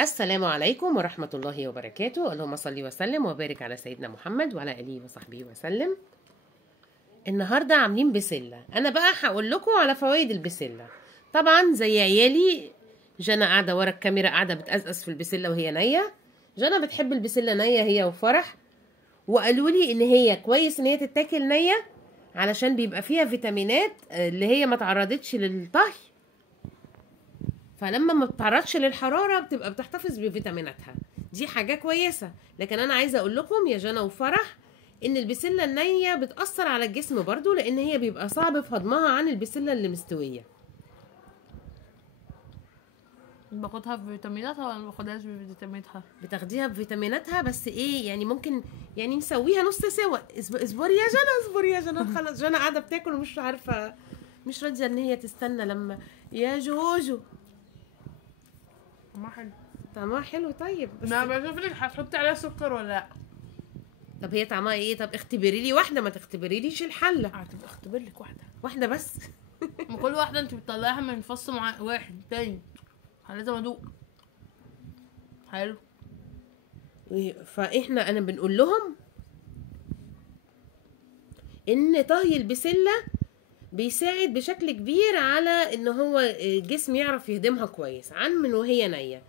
السلام عليكم ورحمة الله وبركاته. اللهم صل وسلم وبارك على سيدنا محمد وعلى آله وصحبه وسلم. النهاردة عاملين بسلة. أنا بقى هقول لكم على فوائد البسلة. طبعا زي عيالي، جنى قاعدة ورا الكاميرا قاعدة بتقزقز في البسلة وهي نية. جنى بتحب البسلة نية هي وفرح، وقالوا لي إن هي كويس إن هي تتاكل نية علشان بيبقى فيها فيتامينات اللي هي ما تعرضتش للطهي، فلما ما بتتعرضش للحراره بتبقى بتحتفظ بفيتاميناتها. دي حاجه كويسه. لكن انا عايزه اقول لكم يا جنى وفرح ان البسله النيه بتاثر على الجسم برضو، لان هي بيبقى صعب في هضمها عن البسله اللي مستويه. باخدها بفيتاميناتها ولا ما باخدهاش بفيتاميناتها؟ بتاخديها بفيتاميناتها، بس ايه يعني ممكن يعني نسويها نص سوا. اصبري يا جنى، اصبري يا جنى. خلاص جنى قاعده بتاكل ومش عارفه، مش راضيه ان هي تستنى لما يا جوجو. طعمها حلو. طعمها حلو. طيب بس لا بشوف لك هتحطي عليها سكر ولا لا. طب هي طعمها ايه؟ طب اختبري لي واحده، ما تختبريليش الحله. هتبقى اختبر لك واحده بس. ما كل واحده انت بتطلعيها من فص مع واحد تاني، لازم ادوق. حلو. انا بنقول لهم ان طهي البسله بيساعد بشكل كبير على ان هو الجسم يعرف يهضمها كويس عن من وهي نيه.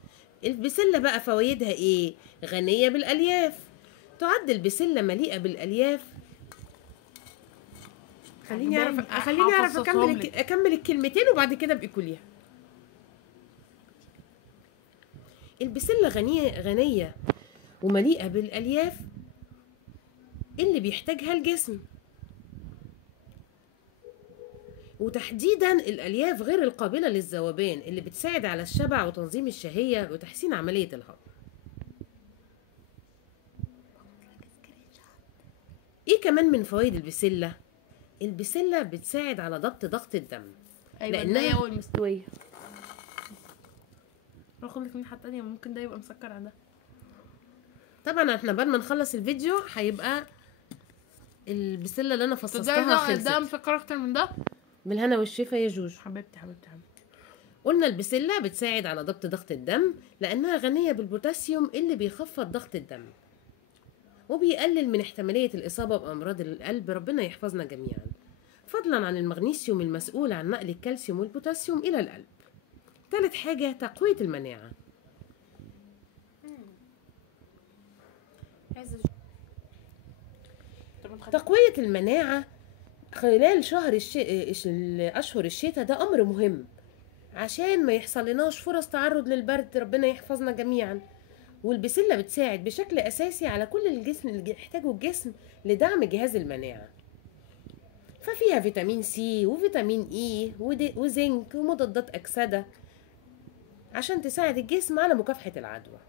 البسله بقى فوائدها ايه؟ غنيه بالالياف. تعد البسله مليئه بالالياف. خليني اعرف اكمل الكلمتين وبعد كده ابقي كليها. البسله غنيه ومليئه بالالياف اللي بيحتاجها الجسم، وتحديدا الالياف غير القابله للذوبان اللي بتساعد على الشبع وتنظيم الشهيه وتحسين عمليه الهضم. ايه كمان من فوائد البسله؟ البسله بتساعد على ضغط الدم. ايوه لانها النية والمستويه. باخد لك منها تانية، ممكن ده يبقى مسكر عن ده. طبعا احنا بعد ما نخلص الفيديو هيبقى البسله اللي انا فصصتها خلصت. ده مسكر اكتر من ده. بالهنا والشفا يا جوجو. حبيبتي. قلنا البسله بتساعد على ضغط الدم لانها غنيه بالبوتاسيوم اللي بيخفض ضغط الدم وبيقلل من احتماليه الاصابه بامراض القلب. ربنا يحفظنا جميعا. فضلا عن المغنيسيوم المسؤول عن نقل الكالسيوم والبوتاسيوم الى القلب. ثالث حاجه تقويه المناعه. تقوية المناعة خلال أشهر الشتاء ده أمر مهم عشان ما يحصل لناش فرص تعرض للبرد. ربنا يحفظنا جميعا. والبسلة بتساعد بشكل أساسي على كل الجسم اللي يحتاجه الجسم لدعم جهاز المناعة. ففيها فيتامين سي وفيتامين اي وزنك ومضادات أكسدة عشان تساعد الجسم على مكافحة العدوى.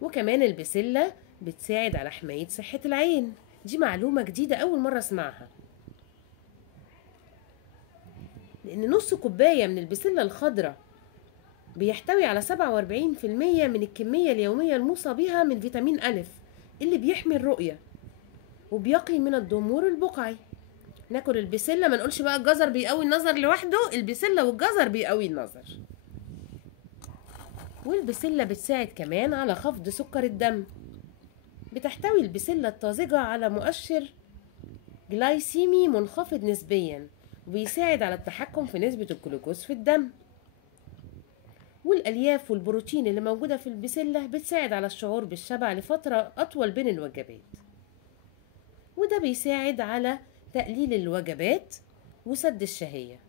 وكمان البسلة بتساعد على حماية صحة العين. دي معلومة جديدة أول مرة أسمعها، لأن نص كوباية من البسلة الخضراء بيحتوي على 47% من الكمية اليومية الموصى بها من فيتامين أ اللي بيحمي الرؤية وبيقي من الضمور البقعي. ناكل البسلة، ما نقولش بقى الجزر بيقوي النظر لوحده، البسلة والجزر بيقوي النظر. والبسلة بتساعد كمان على خفض سكر الدم. بتحتوي البسلة الطازجة على مؤشر جلايسيمي منخفض نسبيا وبيساعد على التحكم في نسبة الجلوكوز في الدم. والألياف والبروتين اللي موجودة في البسلة بتساعد على الشعور بالشبع لفترة أطول بين الوجبات، وده بيساعد على تقليل الوجبات وسد الشهية.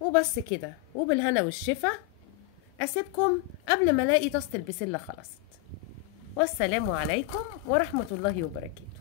وبس كده، وبالهنا والشفا. أسيبكم قبل ما ألاقي طاسة البسلة خلصت. والسلام عليكم ورحمة الله وبركاته.